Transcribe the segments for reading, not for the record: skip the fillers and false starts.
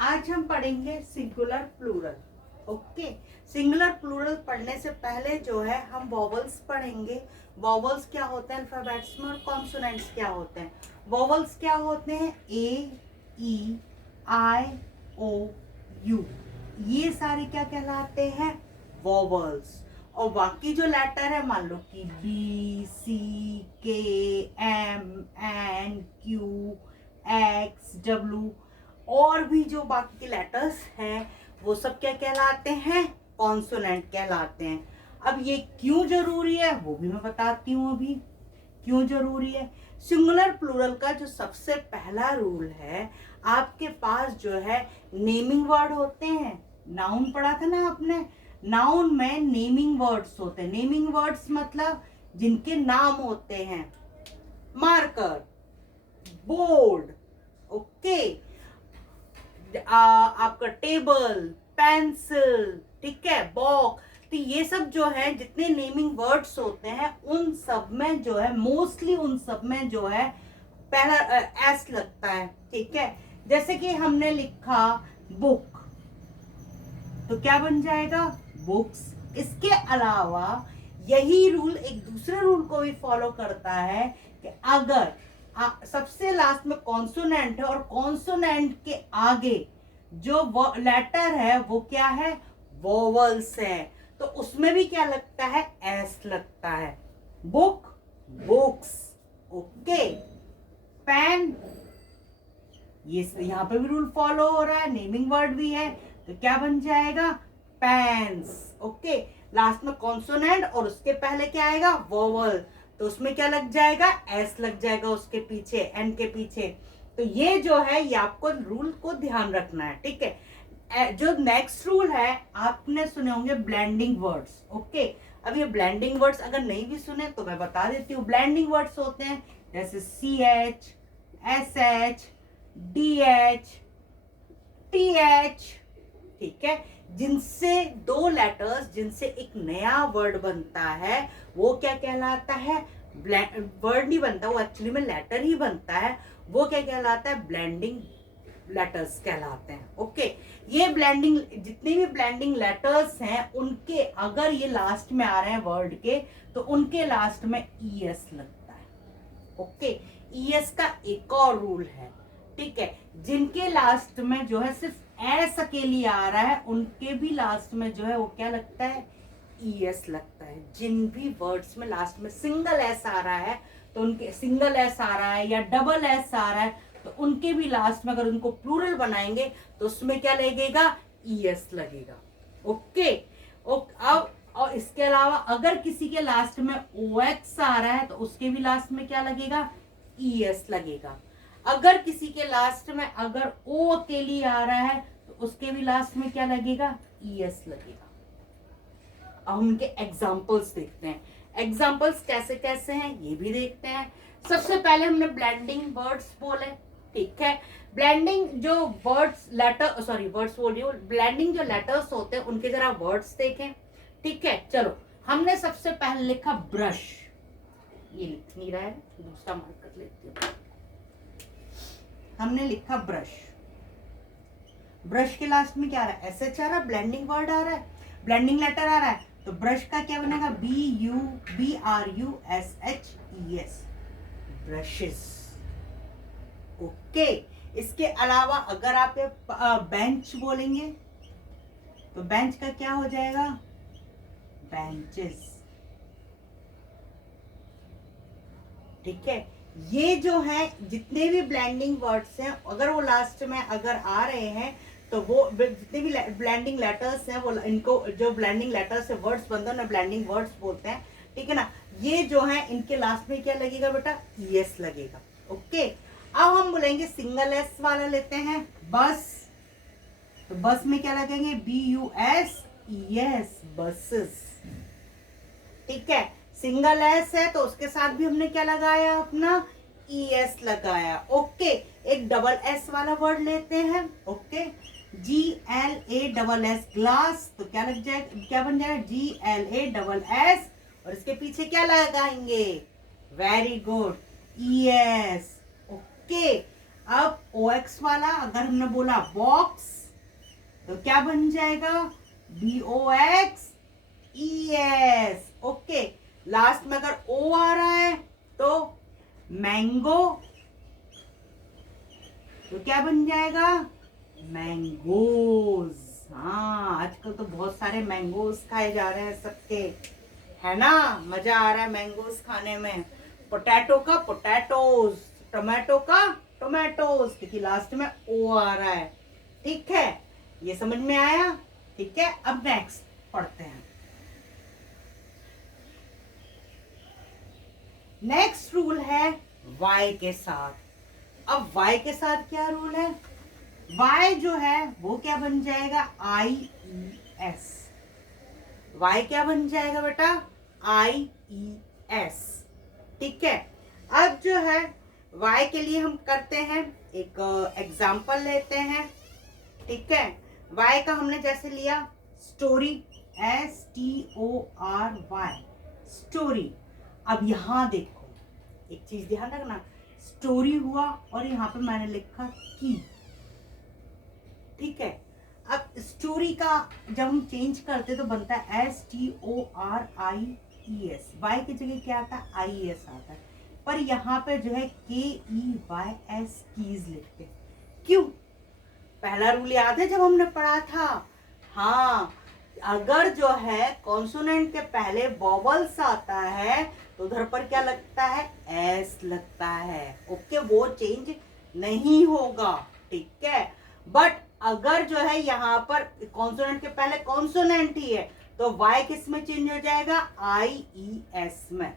आज हम पढ़ेंगे singular plural. Okay, singular plural पढ़ने से पहले जो है हम वॉवल्स पढ़ेंगे। वॉवल्स क्या होते हैं अल्फाबेट्स में, और कॉन्सोनेंट्स क्या होते हैं। वॉवल्स क्या होते हैं, ए, ई, आई, ओ, यू, ये सारे क्या कहलाते हैं, वॉवल्स। और बाकी जो लेटर है, मान लो कि B, C, K, M, N, Q, X, W, और भी जो बाकी के लेटर्स हैं वो सब क्या कहलाते हैं, कॉन्सोनेंट कहलाते हैं। अब ये क्यों जरूरी है वो भी मैं बताती हूँ अभी, क्यों जरूरी है। सिंगुलर प्लूरल का जो सबसे पहला रूल है, आपके पास जो है नेमिंग वर्ड होते हैं। नाउन पढ़ा था ना आपने, नाउन में नेमिंग वर्ड्स होते हैं। नेमिंग वर्ड्स मतलब जिनके नाम होते हैं। मार्कर, बोर्ड, ओके, आपका टेबल, पेंसिल, ठीक है, बॉक्स। तो ये सब जो है जितने नेमिंग वर्ड्स होते हैं उन सब में जो है, मोस्टली उन सब में जो है पहला एस लगता है, ठीक है। जैसे कि हमने लिखा बुक, तो क्या बन जाएगा, बुक्स। इसके अलावा यही रूल एक दूसरे रूल को भी फॉलो करता है कि अगर सबसे लास्ट में कॉन्सोनेंट है और कॉन्सोनेंट के आगे जो लेटर है वो क्या है, वोवल्स है, तो उसमें भी क्या लगता है, एस लगता है। Book, books, okay. पेन, ये यहाँ पे भी रूल फॉलो हो रहा है, नेमिंग वर्ड भी है, तो क्या बन जाएगा, पेन्स, ओके। लास्ट में कॉन्सोनेंट और उसके पहले क्या आएगा, वोवल, तो उसमें क्या लग जाएगा, एस लग जाएगा उसके पीछे, एन के पीछे। तो ये जो है ये आपको रूल को ध्यान रखना है, ठीक है। जो नेक्स्ट रूल है, आपने सुने होंगे ब्लेंडिंग वर्ड्स, ओके। अब ये ब्लेंडिंग वर्ड्स अगर नहीं भी सुने तो मैं बता देती हूँ। ब्लेंडिंग वर्ड्स होते हैं जैसे C H, S H, D H, T H, ठीक है। जिनसे दो लेटर्स, जिनसे एक नया वर्ड बनता है वो क्या कहलाता है, वर्ड नहीं बनता, वो एक्चुअली में लेटर ही बनता है, वो क्या कहलाता है, ब्लेंडिंग लेटर्स कहलाते हैं, ओके। ये ब्लेंडिंग, जितने भी ब्लेंडिंग लेटर्स हैं उनके अगर ये लास्ट में आ रहे हैं वर्ड के, तो उनके लास्ट में ईएस लगता है, ओके। ईएस का एक और रूल है, ठीक है। जिनके लास्ट में जो है सिर्फ एस अकेली आ रहा है उनके भी लास्ट में जो है वो क्या लगता है, ईएस लगता है। जिन भी वर्ड्स में लास्ट में सिंगल एस आ रहा है, तो उनके सिंगल एस आ रहा है या डबल एस आ रहा है, तो उनके भी लास्ट में अगर उनको प्लूरल बनाएंगे तो उसमें क्या लगेगा, ईएस लगेगा, ओके। अब और इसके अलावा अगर किसी के लास्ट में ओएक्स आ रहा है तो उसके भी लास्ट में क्या लगेगा, ईएस लगेगा। अगर किसी के लास्ट में अगर ओ अकेली आ रहा है तो उसके भी लास्ट में क्या लगेगा, ईएस लगेगा। अब हम उनके एग्जाम्पल्स देखते हैं। एग्जाम्पल्स कैसे कैसे हैं ये भी देखते हैं। सबसे पहले हमने ब्लेंडिंग वर्ड्स बोले, ठीक है। ब्लेंडिंग जो वर्ड्स, लेटर, सॉरी वर्ड्स बोल रही हूँ, ब्लेंडिंग जो लेटर्स होते हैं उनके जरा वर्ड्स देखें, ठीक है। चलो, हमने सबसे पहले लिखा ब्रश, ये लिख नहीं रहा है, दूसरा मार्क कर लेती हूँ। हमने लिखा ब्रश, ब्रश के लास्ट में क्या आ रहा है, एस एच आ रहा है, ब्लेंडिंग वर्ड आ रहा है, ब्लेंडिंग लेटर आ रहा है, तो ब्रश का क्या बनेगा, B R U S H E S, brushes, okay. इसके अलावा अगर आप बेंच बोलेंगे तो बेंच का क्या हो जाएगा, बेंचेस, ठीक है। ये जो है जितने भी ब्लेंडिंग वर्ड्स हैं, अगर वो लास्ट में अगर आ रहे हैं तो वो जितने भी ब्लेंडिंग लेटर्स हैं वो, इनको जो ब्लेंडिंग लेटर्स से वर्ड्स बनते हैं उन्हें ब्लेंडिंग वर्ड्स बोलते हैं, ठीक है ना। ये जो है इनके लास्ट में क्या लगेगा बेटा, ईएस लगेगा, ओके। अब हम बोलेंगे सिंगल एस वाला लेते हैं, बस, तो बस में क्या लगेंगे, BUSES, बसेस, ठीक है। सिंगल एस है तो उसके साथ भी हमने क्या लगाया, अपना ईएस लगाया, ओके। एक डबल एस वाला वर्ड लेते हैं, ओके, GLASS, ग्लास, तो क्या लग जाए, क्या बन जाएगा, GLASS, और इसके पीछे क्या लगाएंगे, वेरी गुड, ईएस, ओके। अब OX वाला अगर हमने बोला बॉक्स तो क्या बन जाएगा, BOXES। ओके, लास्ट में अगर O आ रहा है तो मैंगो, तो क्या बन जाएगा, मैंगोज। हाँ, आजकल तो बहुत सारे मैंगोज खाए जा रहे हैं सबके, है ना, मजा आ रहा है मैंगोज खाने में। पोटैटो का पोटैटोज, टोमेटो का टोमेटोज, क्योंकि लास्ट में ओ आ रहा है। ठीक है, ये समझ में आया। ठीक है, अब नेक्स्ट पढ़ते हैं। नेक्स्ट रूल है y के साथ। अब y के साथ क्या रूल है, y जो है वो क्या बन जाएगा, IES। y क्या बन जाएगा बेटा, IES। ठीक है, अब जो है y के लिए हम करते हैं एक एग्जाम्पल लेते हैं। ठीक है, y का हमने जैसे लिया स्टोरी, STORY, स्टोरी। अब यहां देखो, एक चीज ध्यान रखना, स्टोरी हुआ और यहाँ पे मैंने लिखा की। ठीक है, अब स्टोरी का जब हम चेंज करते तो बनता है STORIES, y की जगह क्या आता है, IES आता है, पर यहाँ पे जो है KEYS, कीज लिखते। क्यों, पहला रूल याद है जब हमने पढ़ा था, हाँ, अगर जो है कॉन्सोनेंट के पहले वॉवल्स आता है तो उधर पर क्या लगता है, एस लगता है। ओके, वो चेंज नहीं होगा। ठीक है, बट अगर जो है यहाँ पर कॉन्सोनेंट के पहले कॉन्सोनेंट ही है तो वाई किस में चेंज हो जाएगा, IES में।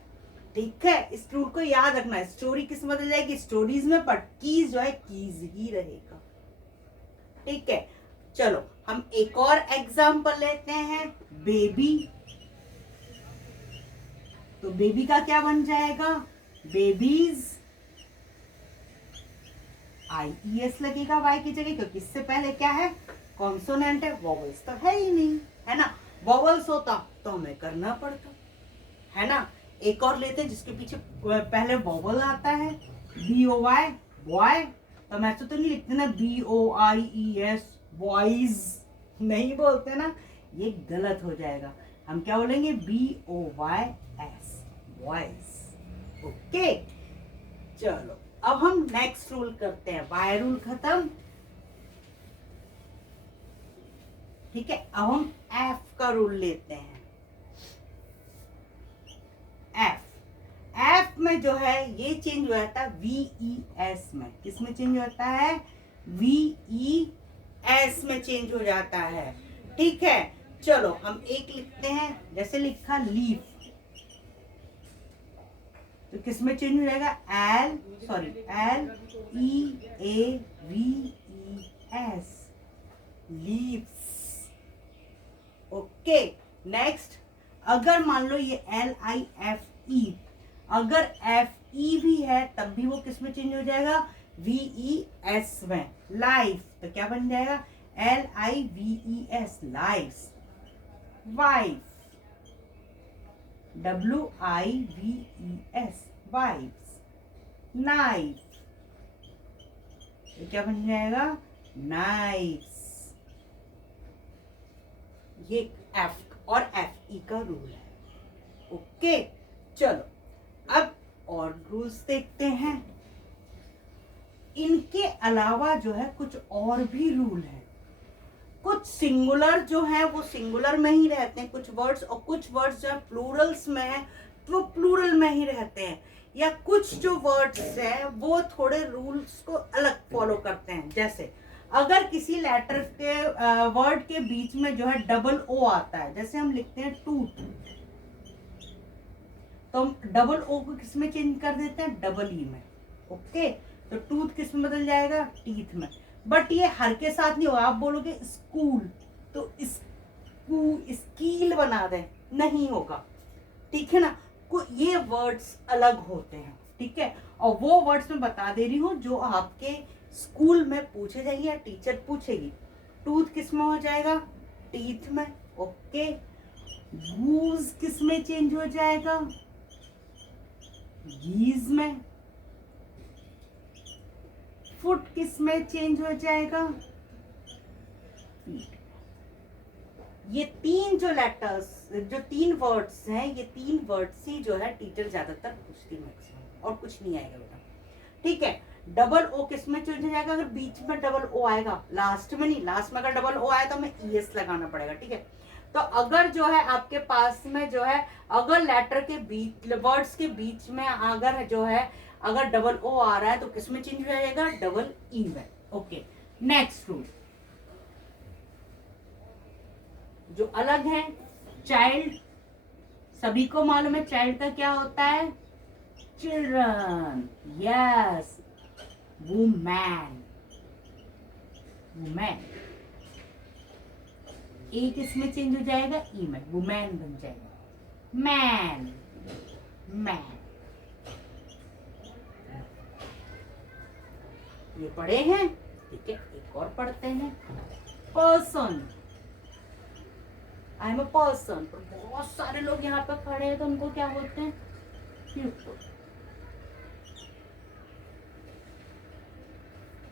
ठीक है, इस रूल को याद रखना है। स्टोरी किस में बदल जाएगी, स्टोरीज में, बट कीज जो है कीज ही रहेगा। ठीक है, चलो हम एक और एग्जाम्पल लेते हैं, बेबी। तो बेबी का क्या बन जाएगा, बेबीज, IES लगेगा वाई की जगह, क्योंकि इससे पहले क्या है, कॉन्सोनेंट है, वॉवल्स तो है ही नहीं, है ना। वॉवल्स होता तो हमें करना पड़ता, है ना। एक और लेते हैं जिसके पीछे पहले वॉवल आता है, BOY, बॉय। तो मैं तो नहीं लिखते ना BOIES, बॉयज नहीं बोलते ना, ये गलत हो जाएगा। हम क्या बोलेंगे, BOYS, बॉयज। ओके, चलो अब हम नेक्स्ट रूल करते हैं, वाई रूल खत्म। ठीक है, अब हम एफ का रूल लेते हैं। एफ में जो है ये चेंज हो जाता है VES में। किस में चेंज होता है, VES में चेंज हो जाता है। ठीक है, चलो हम एक लिखते हैं, जैसे लिखा लीफ, तो किस में चेंज हो जाएगा, LEAVES, लीव्स। ओके, नेक्स्ट, अगर मान लो ये LIFE, अगर FE भी है तब भी वो किस में चेंज हो जाएगा, VES में, लाइफ। तो क्या बन जाएगा, LIVES, lifes. Wife, WIVES, wifes. Knife, तो क्या बन जाएगा, नाइफ्स। ये एफ और FE का रूल है। ओके, चलो अब और रूल्स देखते हैं। इनके अलावा जो है कुछ और भी रूल है। कुछ सिंगुलर जो है वो सिंगुलर में ही रहते हैं कुछ वर्ड्स, और कुछ वर्ड्स जो है प्लूरल्स में है तो वो प्लूरल में ही रहते हैं। या कुछ जो वर्ड्स हैं वो थोड़े रूल्स को अलग फॉलो करते हैं। जैसे अगर किसी लेटर के वर्ड के बीच में जो है डबल ओ आता है, जैसे हम लिखते हैं टूथ, तो हम डबल ओ को किस में चेंज कर देते हैं, डबल ई में। ओके, तो टूथ किस में बदल जाएगा, टीथ में। बट ये हर के साथ नहीं होगा। आप बोलोगे स्कूल तो स्कील बना दें, नहीं होगा। ठीक है ना, ये वर्ड्स अलग होते हैं। ठीक है, और वो वर्ड्स मैं बता दे रही हूँ जो आपके स्कूल में पूछे जाएंगे या टीचर पूछेगी। टूथ किस में हो जाएगा, टीथ में। ओके, गूज किस में चेंज हो जाएगा, गीज में। फुट किस में चेंज हो जाएगा? फीट। ये तीन जो लेटर्स, जो तीन वर्ड्स हैं, ये तीन वर्ड्स ही जो है टीचर ज्यादातर पूछती मैक्सिमम, और कुछ नहीं आएगा बेटा, ठीक है। डबल ओ किस में चेंज हो जाएगा? अगर बीच में डबल ओ आएगा, लास्ट में नहीं, लास्ट में अगर डबल ओ आया तो हमें ईएस लगाना पड़ेगा, ठीक है। तो अगर जो है आपके पास में जो है, अगर लेटर के बीच, वर्ड्स के बीच में अगर जो है अगर डबल ओ आ रहा है तो किस में चेंज हो जाएगा? डबल ई में। ओके, नेक्स्ट रूल जो अलग है, चाइल्ड, सभी को मालूम है चाइल्ड का क्या होता है? Children, yes. वुमेन, वुमेन, ए किस में चेंज हो जाएगा? ई में, वुमेन बन जाएगा। मैन, मैन, ये पढ़े हैं, ठीक है। एक और पढ़ते हैं, person, I am a person. बहुत सारे लोग यहाँ पे खड़े हैं तो उनको क्या बोलते हैं? पीपल,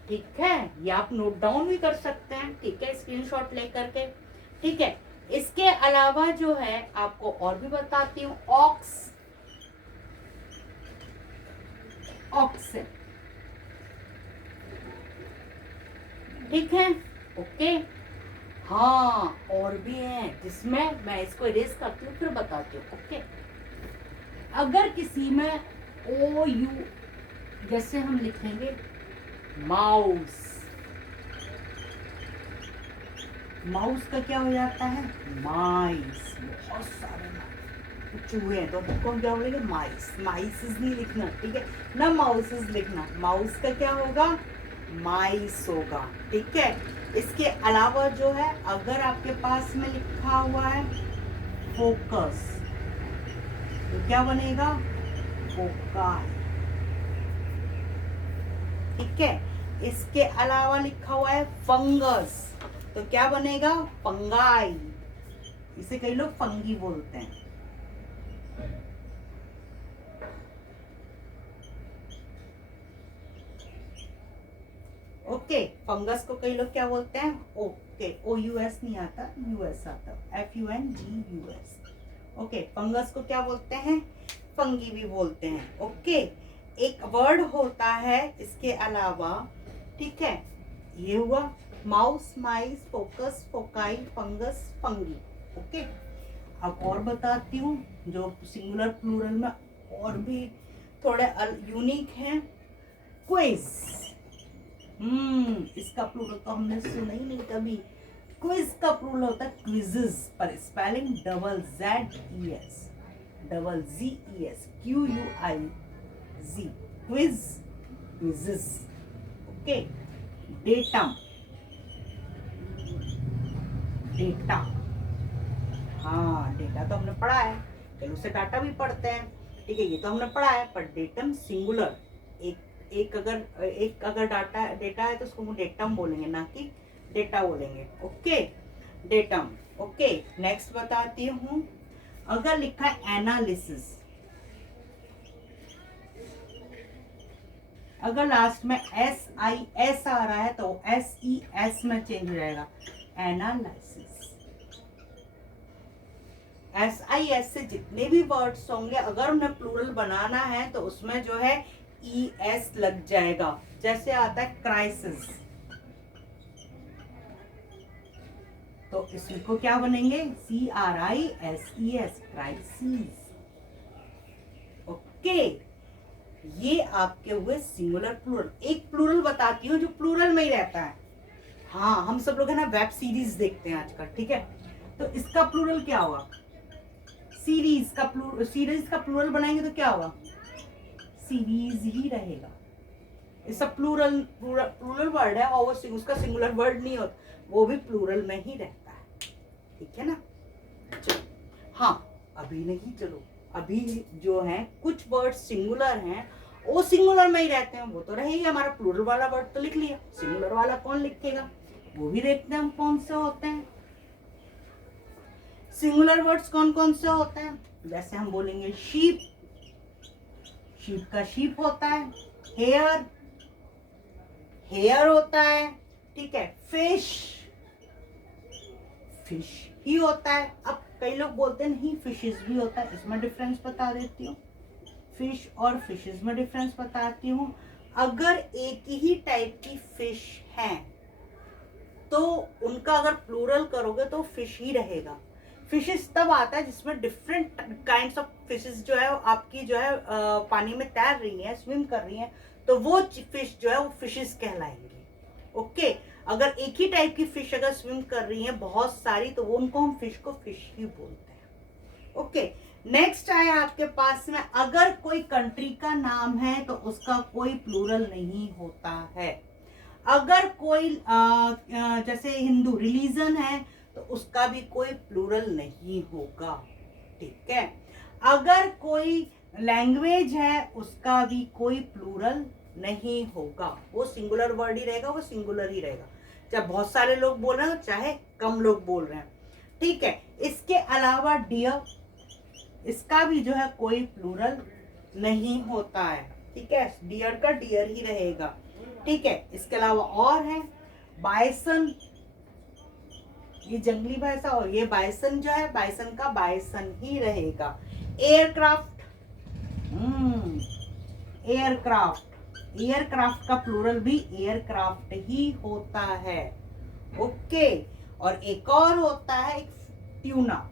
ठीक है। ये आप नोट डाउन भी कर सकते हैं, ठीक है, स्क्रीनशॉट लेकर के, ठीक है। इसके अलावा जो है आपको और भी बताती हूँ, ऑक्स, ऑक्सन, ठीक है, ओके। हाँ, और भी है जिसमें मैं इसको इरेज करती हूँ फिर बताती हूँ, ओके। अगर किसी में ओ यू, जैसे हम लिखेंगे माउस, माउस का क्या हो जाता है? माइस। बहुत सारे चूहे हैं तो उनको क्या बोलेंगे? माइस। माइसेस नहीं लिखना, ठीक है ना, माउसेस लिखना। माउस का क्या होगा? माइस होगा, ठीक है। इसके अलावा जो है अगर आपके पास में लिखा हुआ है फोकस तो क्या बनेगा? फोकाई, ठीक है। इसके अलावा लिखा हुआ है फंगस तो क्या बनेगा? फंगाई। इसे कई लोग फंगी बोलते हैं। ओके, फंगस को कई लोग क्या बोलते हैं? ओके, ओ यू एस नहीं आता, यूएस आता, FUNGUS। ओके, फंगस को क्या बोलते हैं? फंगी भी बोलते हैं, ओके। एक वर्ड होता है इसके अलावा, ठीक है। ये हुआ mouse, mice, focus, foci, fungus, fungi, okay. अब और बताती हूँ जो सिंगुलर प्लूरल में और भी थोड़े यूनिक हैं। क्विज, इसका प्लूरल तो हमने सुना ही नहीं कभी। क्विज का प्लूरल होता है क्विजेस, पर spelling DZES, QUIZ, quiz, quizzes, okay. Datum, data, हाँ डेटा तो हमने पढ़ा है, फिर उसे डाटा भी पढ़ते हैं, ठीक है, ये तो हमने पढ़ा है। पर डेटम सिंगुलर, एक अगर डेटा है तो उसको हम डेटम बोलेंगे, ना कि डेटा बोलेंगे, ओके। Datum, okay. नेक्स्ट बताती हूँ, अगर लिखा है एनालिसिस, अगर लास्ट में SIS आ रहा है तो SES में चेंज हो जाएगा, एनालिसिस। SIS से जितने भी वर्ड्स होंगे अगर उन्हें प्लूरल बनाना है तो उसमें जो है ES लग जाएगा। जैसे आता है क्राइसिस, तो इसको क्या बनेंगे? CRISES, crisis, okay. ये आपके हुए सिंगुलर प्लूरल। एक प्लूरल बताती हूँ जो प्लूरल में ही रहता है। हाँ, हम सब लोग है ना वेब सीरीज देखते हैं आजकल, ठीक है, तो इसका प्लूरल क्या होगा? सीरीज का प्लूरल बनाएंगे तो क्या होगा? सीरीज ही रहेगा। ये सब प्लूरल वर्ड है और वो उसका सिंगुलर वर्ड नहीं होता, वो भी प्लूरल में ही रहता है, ठीक है ना। चलो, हाँ अभी नहीं, चलो अभी जो है कुछ वर्ड सिंगुलर हैं, वो सिंगुलर में ही रहते हैं, वो तो रहेगा। हमारा प्लूरल वाला वर्ड तो लिख लिया, सिंगुलर वाला कौन लिखेगा वो भी देखते हैं हम कौन से होते हैं। सिंगुलर वर्ड्स कौन कौन से होते हैं? जैसे हम बोलेंगे शीप, शीप का शीप होता है। हेयर, हेयर होता है, ठीक है। फिश, फिश ही होता है। अब कई लोग बोलते हैं नहीं फिशेस भी होता है, इसमें डिफरेंस बता देती हूँ। फिश और फिशेस में डिफरेंस बताती हूँ। अगर एक ही टाइप की फिश है तो उनका अगर प्लूरल करोगे तो फिश ही रहेगा। फिशेस तब आता है जिसमें डिफरेंट काइंड्स ऑफ फिशेस जो है आपकी जो है पानी में तैर रही है, स्विम कर रही है, तो वो फिश जो है वो फिशेस कहलाएंगी। ओके, अगर एक ही टाइप की फिश अगर स्विम कर रही है बहुत सारी, तो वो उनको हम फिश को फिश ही बोलते हैं। ओके, नेक्स्ट आया आपके पास में, अगर कोई कंट्री का नाम है तो उसका कोई प्लूरल नहीं होता है। अगर कोई जैसे हिंदू रिलीजन है तो उसका भी कोई प्लूरल नहीं होगा, ठीक है। अगर कोई लैंग्वेज है उसका भी कोई प्लूरल नहीं होगा, वो सिंगुलर वर्ड ही रहेगा, वो सिंगुलर ही रहेगा, चाहे बहुत सारे लोग बोल रहे हैं चाहे कम लोग बोल रहे हैं, ठीक है। इसके अलावा डियर, इसका भी जो है कोई प्लूरल नहीं होता है, ठीक है। डियर का डियर ही रहेगा, ठीक है। इसके अलावा और है बाइसन, ये जंगली भैंसा, और ये बाइसन जो है बाइसन का बाइसन ही रहेगा। एयरक्राफ्ट, एयरक्राफ्ट, एयरक्राफ्ट का प्लूरल भी एयरक्राफ्ट ही होता है, ओके। और एक और होता है एक ट्यूना,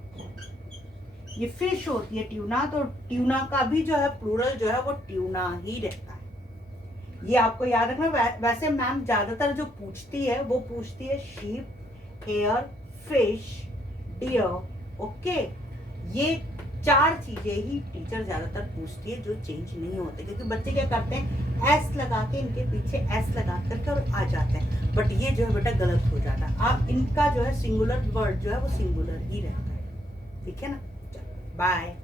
ये फिश होती है ट्यूना, तो ट्यूना का भी जो है प्लूरल जो है वो ट्यूना ही रहता है। ये आपको याद रखना। वैसे मैम ज्यादातर जो पूछती है वो पूछती है sheep, hair, fish, deer, okay. ये 4 चीजें ही टीचर ज्यादातर पूछती है जो चेंज नहीं होते, क्योंकि बच्चे क्या करते हैं एस लगा के, इनके पीछे एस लगा करके और आ जाते हैं, बट ये जो है बेटा गलत हो जाता है। आप इनका जो है सिंगुलर वर्ड जो है वो सिंगुलर ही रहता है, ठीक है ना। बाय।